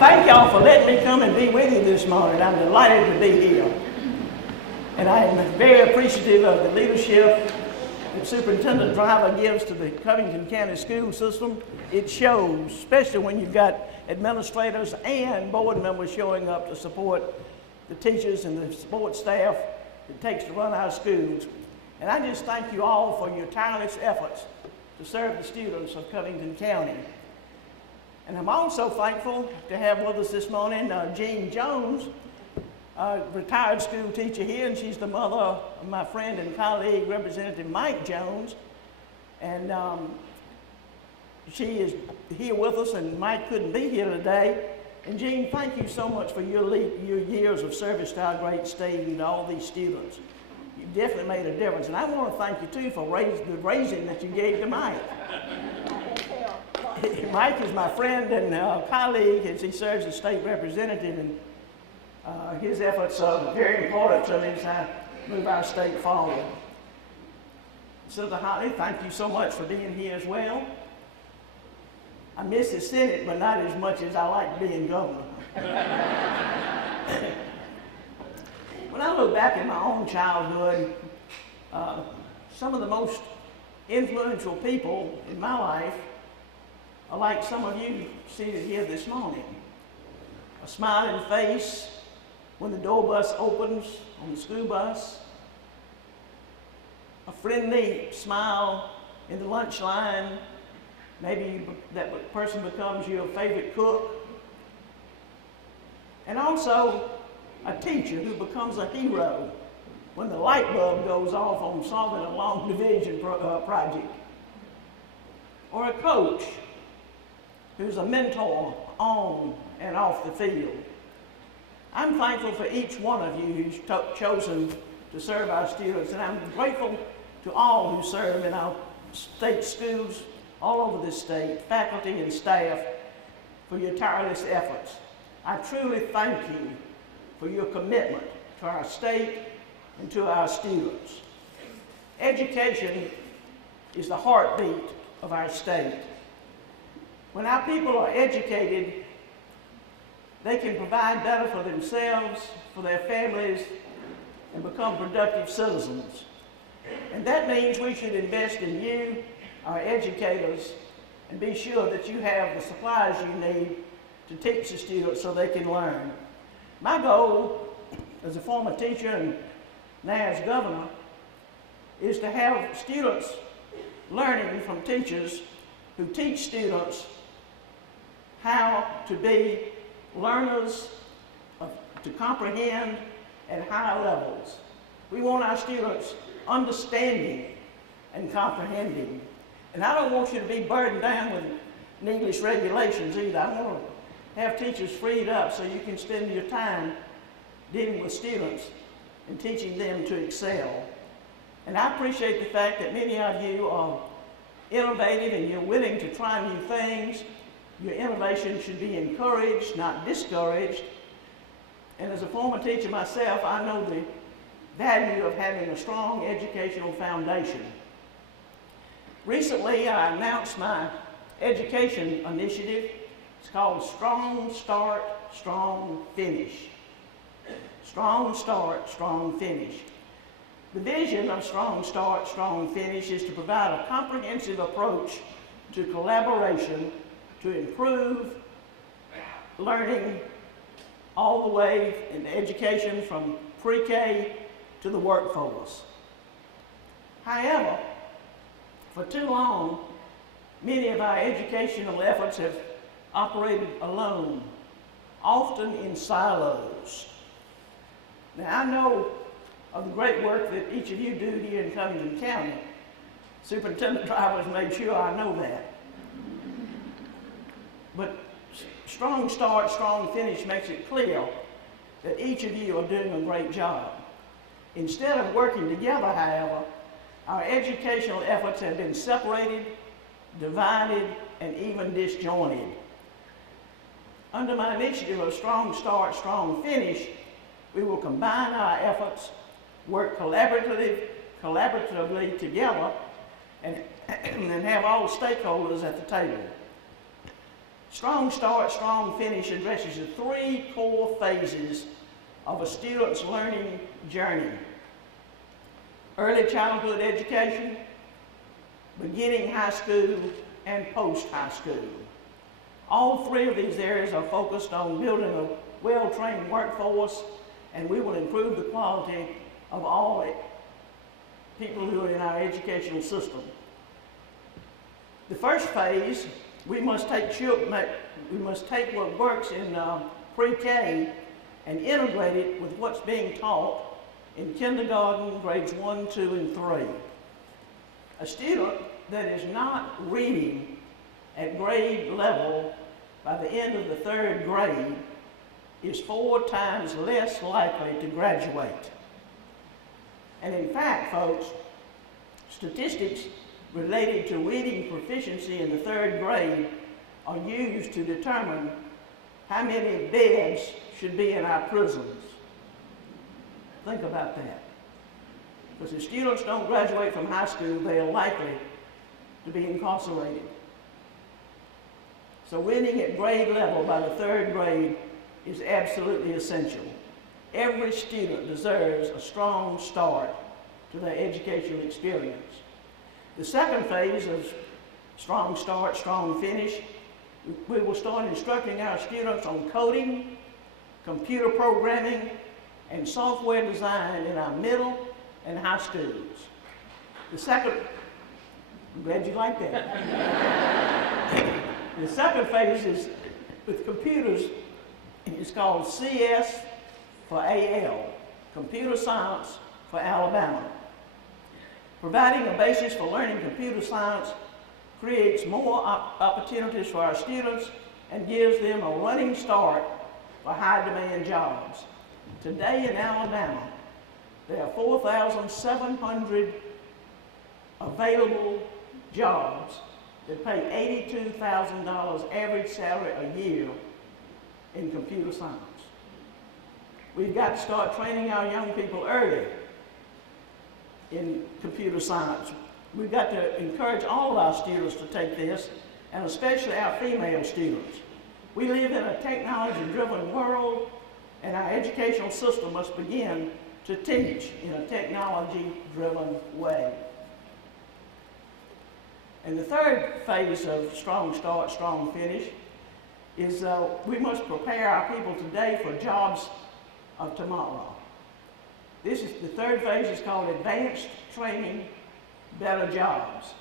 Thank y'all for letting me come and be with you this morning. I'm delighted to be here. And I am very appreciative of the leadership that Superintendent Driver gives to the Covington County school system. It shows, especially when you've got administrators and board members showing up to support the teachers and the support staff it takes to run our schools. And I just thank you all for your tireless efforts to serve the students of Covington County. And I'm also thankful to have with us this morning Gina Jones, a retired school teacher here, and she's the mother of my friend and colleague, Representative Mike Jones. And she is here with us, and Mike couldn't be here today. And Gene, thank you so much for your years of service to our great state and to all these students. You definitely made a difference. And I want to thank you, too, for the raising that you gave to Mike. Mike is my friend and colleague as he serves as state representative, and his efforts are very important to me as I move our state forward. Senator Holly, thank you so much for being here as well. I miss the Senate, but not as much as I like being governor. When I look back at my own childhood, some of the most influential people in my life are like some of you seated here this morning. A smiling face when the door bus opens on the school bus, a friendly smile in the lunch line, maybe that person becomes your favorite cook, and also a teacher who becomes a hero when the light bulb goes off on solving a long division project, or a coach who's a mentor on and off the field. I'm thankful for each one of you who's chosen to serve our students, and I'm grateful to all who serve in our state schools all over this state, faculty and staff, for your tireless efforts. I truly thank you for your commitment to our state and to our students. Education is the heartbeat of our state. When our people are educated, they can provide better for themselves, for their families, and become productive citizens. And that means we should invest in you, our educators, and be sure that you have the supplies you need to teach the students so they can learn. My goal as a former teacher and now as governor is to have students learning from teachers who teach students how to be learners to comprehend at high levels. We want our students understanding and comprehending. And I don't want you to be burdened down with needless regulations either. I want to have teachers freed up so you can spend your time dealing with students and teaching them to excel. And I appreciate the fact that many of you are innovative and you're willing to try new things. Your innovation should be encouraged, not discouraged. And as a former teacher myself, I know the value of having a strong educational foundation. Recently, I announced my education initiative. It's called Strong Start, Strong Finish. Strong Start, Strong Finish. The vision of Strong Start, Strong Finish is to provide a comprehensive approach to collaboration to improve learning all the way in education from pre-K to the workforce. However, for too long, many of our educational efforts have operated alone, often in silos. Now, I know of the great work that each of you do here in Covington County. Superintendent Driver has made sure I know that. But Strong Start, Strong Finish makes it clear that each of you are doing a great job. Instead of working together, however, our educational efforts have been separated, divided, and even disjointed. Under my initiative of Strong Start, Strong Finish, we will combine our efforts, work collaboratively together, and have all stakeholders at the table. Strong Start, Strong Finish addresses the three core phases of a student's learning journey: early childhood education, beginning high school, and post-high school. All three of these areas are focused on building a well-trained workforce, and we will improve the quality of all people who are in our educational system. The first phase, we must take what works in pre-K and integrate it with what's being taught in kindergarten, grades 1, 2, and 3. A student that is not reading at grade level by the end of the 3rd grade is 4 times less likely to graduate. And in fact, folks, statistics related to reading proficiency in the 3rd grade are used to determine how many beds should be in our prisons. Think about that. Because if students don't graduate from high school, they are likely to be incarcerated. So reading at grade level by the 3rd grade is absolutely essential. Every student deserves a strong start to their educational experience. The second phase of Strong Start, Strong Finish, we will start instructing our students on coding, computer programming, and software design in our middle and high schools. The second, I'm glad you like that. The second phase is with computers. It's called CS for AL, Computer Science for Alabama. Providing a basis for learning computer science creates more opportunities for our students and gives them a running start for high-demand jobs. Today in Alabama, there are 4,700 available jobs that pay $82,000 average salary a year in computer science. We've got to start training our young people early in computer science. We've got to encourage all of our students to take this, and especially our female students. We live in a technology-driven world, and our educational system must begin to teach in a technology-driven way. And the third phase of Strong Start, Strong Finish is we must prepare our people today for jobs of tomorrow. The third phase is called Advanced Training, Better Jobs.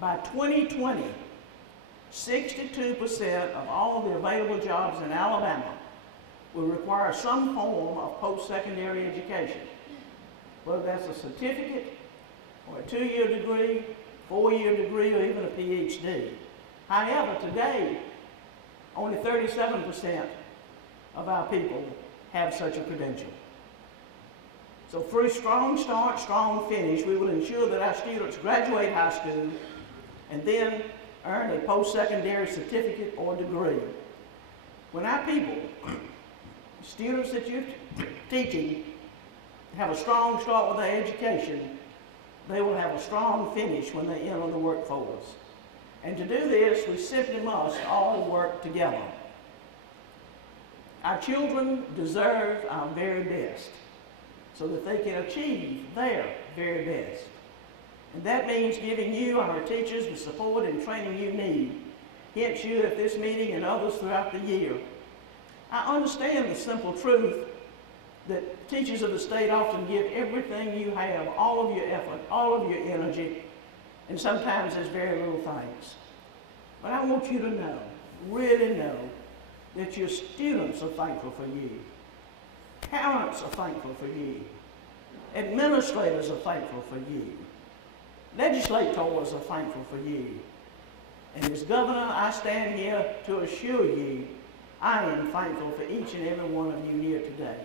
By 2020, 62% of all the available jobs in Alabama will require some form of post-secondary education, whether that's a certificate or a 2-year degree, 4-year degree, or even a PhD. However, today, only 37% of our people have such a credential. So through Strong Start, Strong Finish, we will ensure that our students graduate high school and then earn a post-secondary certificate or degree. When our people, students that you're teaching, have a strong start with their education, they will have a strong finish when they enter the workforce. And to do this, we simply must all work together. Our children deserve our very best so that they can achieve their very best. And that means giving you, our teachers, the support and training you need. Hence you at this meeting and others throughout the year. I understand the simple truth that teachers of the state often give everything you have, all of your effort, all of your energy, and sometimes there's very little thanks. But I want you to know, really know, that your students are thankful for you. Parents are thankful for you. Administrators are thankful for you. Legislators are thankful for you. And as governor, I stand here to assure you I am thankful for each and every one of you here today.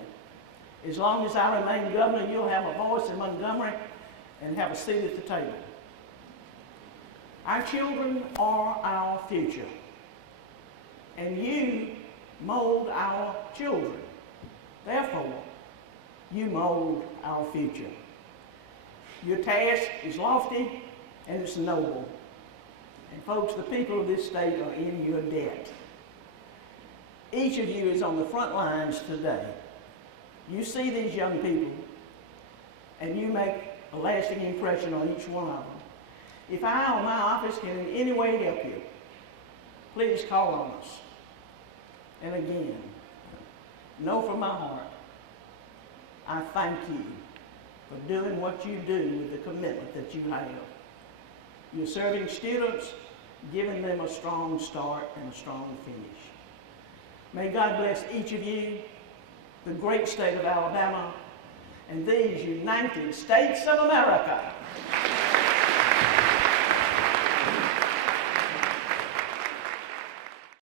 As long as I remain governor, you'll have a voice in Montgomery and have a seat at the table. Our children are our future, and you mold our children. Therefore, you mold our future. Your task is lofty and it's noble. And folks, the people of this state are in your debt. Each of you is on the front lines today. You see these young people, and you make a lasting impression on each one of them. If I or my office can in any way help you, please call on us. And again, know from my heart, I thank you for doing what you do with the commitment that you have. You're serving students, giving them a strong start and a strong finish. May God bless each of you, the great state of Alabama, and these United States of America.